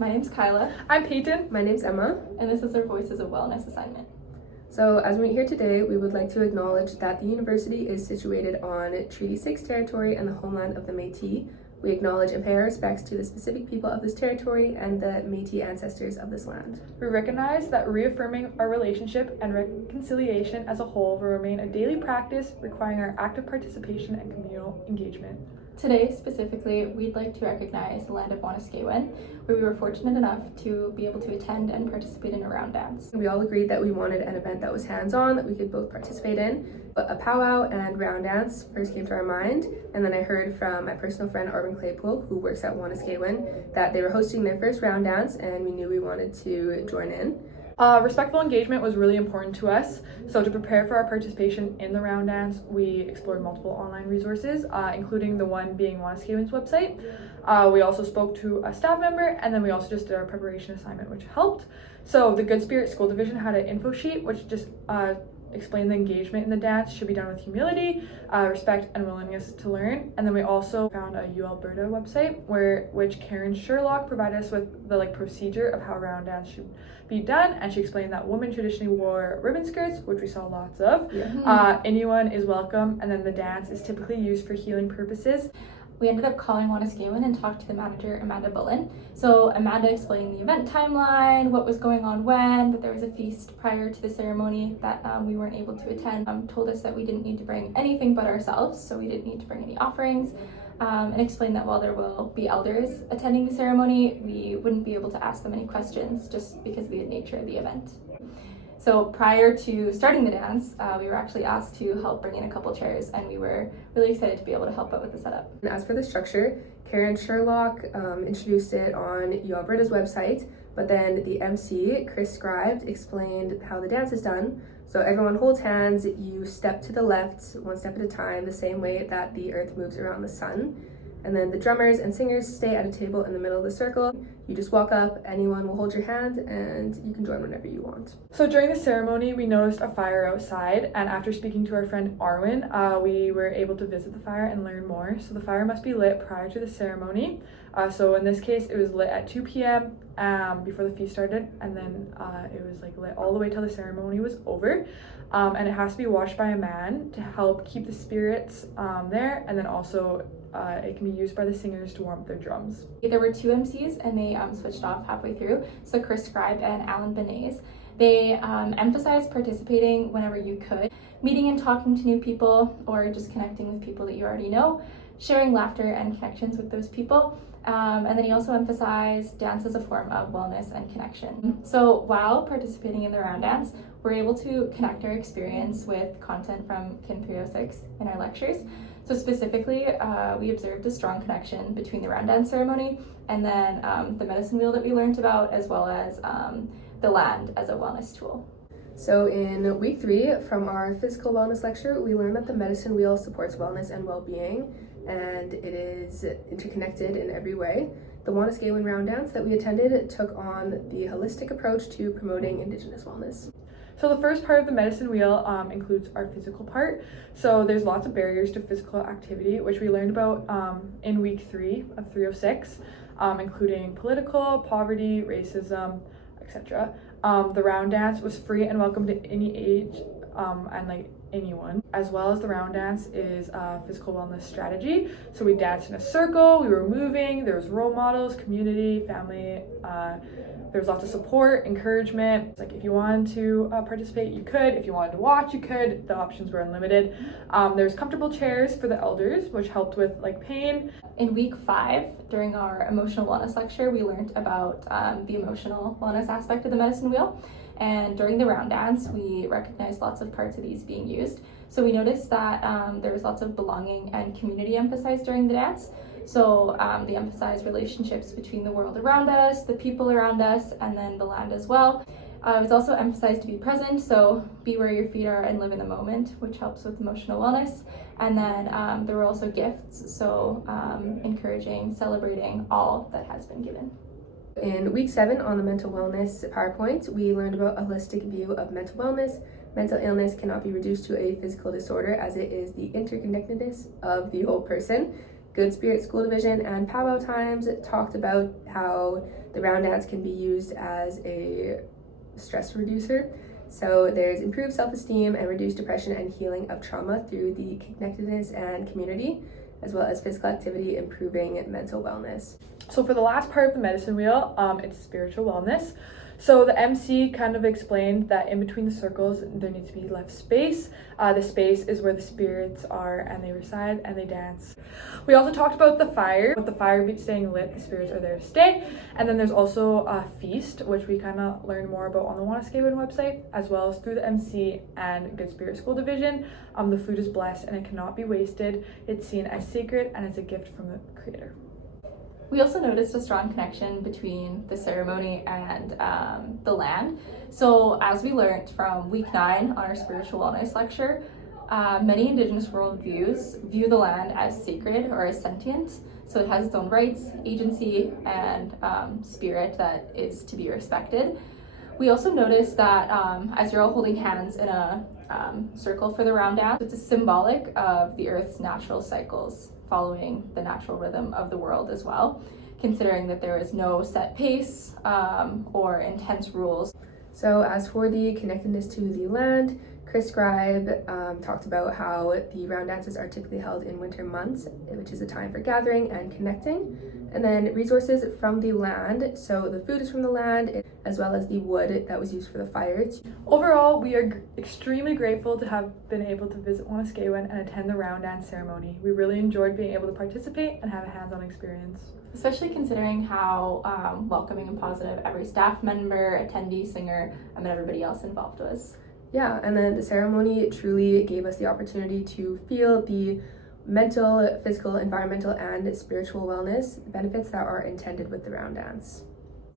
My name's Kyla. I'm Peyton. My name's Emma. And this is our Voices of Wellness assignment. So as we meet here today, we would like to acknowledge that the university is situated on Treaty 6 territory and the homeland of the Métis. We acknowledge and pay our respects to the specific people of this territory and the Métis ancestors of this land. We recognize that reaffirming our relationship and reconciliation as a whole will remain a daily practice requiring our active participation and communal engagement. Today, specifically, we'd like to recognize the land of Wanuskewin, where we were fortunate enough to be able to attend and participate in a round dance. We all agreed that we wanted an event that was hands-on, that we could both participate in, but a powwow and round dance first came to our mind, and then I heard from my personal friend Arvin Claypool, who works at Wanuskewin, that they were hosting their first round dance, and we knew we wanted to join in. Respectful engagement was really important to us. So to prepare for our participation in the round dance, we explored multiple online resources, including the one being Wanuskewin's website. We also spoke to a staff member, and then we also just did our preparation assignment, which helped. So the Good Spirit School Division had an info sheet, which just explained the engagement in the dance should be done with humility, respect, and willingness to learn. And then we also found a U Alberta website which Karen Sherlock provided us with the procedure of how round dance should be done, and she explained that women traditionally wore ribbon skirts, which we saw lots of. Anyone is welcome, and then the dance is typically used for healing purposes. We ended up calling Wanuskewin and talked to the manager, Amanda Bullen. So Amanda explained the event timeline, what was going on when, that there was a feast prior to the ceremony that we weren't able to attend. Told us that we didn't need to bring anything but ourselves, so we didn't need to bring any offerings, and explained that while there will be elders attending the ceremony, we wouldn't be able to ask them any questions just because of the nature of the event. So prior to starting the dance, we were actually asked to help bring in a couple chairs, and we were really excited to be able to help out with the setup. And as for the structure, Karen Sherlock introduced it on U Alberta's website, but then the MC, Chris Scribed, explained how the dance is done. So everyone holds hands, you step to the left, one step at a time, the same way that the earth moves around the sun. And then the drummers and singers stay at a table in the middle of the circle. You just walk up, anyone will hold your hand, and you can join whenever you want. So during the ceremony, we noticed a fire outside, and after speaking to our friend Arwin, we were able to visit the fire and learn more. So the fire must be lit prior to the ceremony. So in this case, it was lit at 2 p.m. Before the feast started, and then it was lit all the way till the ceremony was over. And it has to be watched by a man to help keep the spirits there, and then also it can be used by the singers to warm up their drums. There were two MCs, and they switched off halfway through. So Chris Scribe and Alan Benays. They emphasized participating whenever you could, meeting and talking to new people, or just connecting with people that you already know, sharing laughter and connections with those people. And then he also emphasized dance as a form of wellness and connection. So while participating in the round dance, we're able to connect our experience with content from KIN 306 in our lectures. So specifically, we observed a strong connection between the round dance ceremony and then the medicine wheel that we learned about, as well as the land as a wellness tool. So in week 3 from our physical wellness lecture, we learned that the medicine wheel supports wellness and well-being, and it is interconnected in every way. The Wanuskewin round dance that we attended took on the holistic approach to promoting Indigenous wellness. So the first part of the medicine wheel includes our physical part. So there's lots of barriers to physical activity, which we learned about in week 3 of 306, including political, poverty, racism, etc. The round dance was free and welcome to any age and anyone, as well as the round dance is a physical wellness strategy. So we danced in a circle, we were moving, there was role models, community, family, there was lots of support, encouragement. If you wanted to participate, you could. If you wanted to watch, you could. The options were unlimited. There's comfortable chairs for the elders, which helped with pain. In week 5, during our emotional wellness lecture, we learned about the emotional wellness aspect of the medicine wheel. And during the round dance, we recognized lots of parts of these being used. So we noticed that there was lots of belonging and community emphasized during the dance. So they emphasized relationships between the world around us, the people around us, and then the land as well. It was also emphasized to be present, so be where your feet are and live in the moment, which helps with emotional wellness. And then there were also gifts, so encouraging, celebrating all that has been given. In week 7 on the mental wellness PowerPoint, we learned about a holistic view of mental wellness. Mental illness cannot be reduced to a physical disorder, as it is the interconnectedness of the whole person. Good Spirit School Division and Powwow Times talked about how the round dance can be used as a stress reducer. So there's improved self-esteem and reduced depression and healing of trauma through the connectedness and community, as well as physical activity improving mental wellness. So for the last part of the medicine wheel, it's spiritual wellness. So the MC kind of explained that in between the circles, there needs to be left space. The space is where the spirits are and they reside and they dance. We also talked about the fire. With the fire staying lit, the spirits are there to stay. And then there's also a feast, which we kind of learned more about on the Wanuskewin website, as well as through the MC and Good Spirit School Division. The food is blessed and it cannot be wasted. It's seen as sacred and it's a gift from the Creator. We also noticed a strong connection between the ceremony and the land. So as we learned from week 9 on our spiritual wellness lecture, many Indigenous worldviews view the land as sacred or as sentient. So it has its own rights, agency, and spirit that is to be respected. We also noticed that as you're all holding hands in a circle for the round dance, it's symbolic of the Earth's natural cycles, following the natural rhythm of the world as well, considering that there is no set pace or intense rules. So as for the connectedness to the land, Chris Scribe talked about how the round dances are typically held in winter months, which is a time for gathering and connecting. And then resources from the land, so the food is from the land, as well as the wood that was used for the fire. Overall, we are extremely grateful to have been able to visit Wanuskewin and attend the round dance ceremony. We really enjoyed being able to participate and have a hands-on experience. Especially considering how welcoming and positive every staff member, attendee, singer, and everybody else involved was. Yeah, and then the ceremony truly gave us the opportunity to feel the mental, physical, environmental, and spiritual wellness benefits that are intended with the round dance.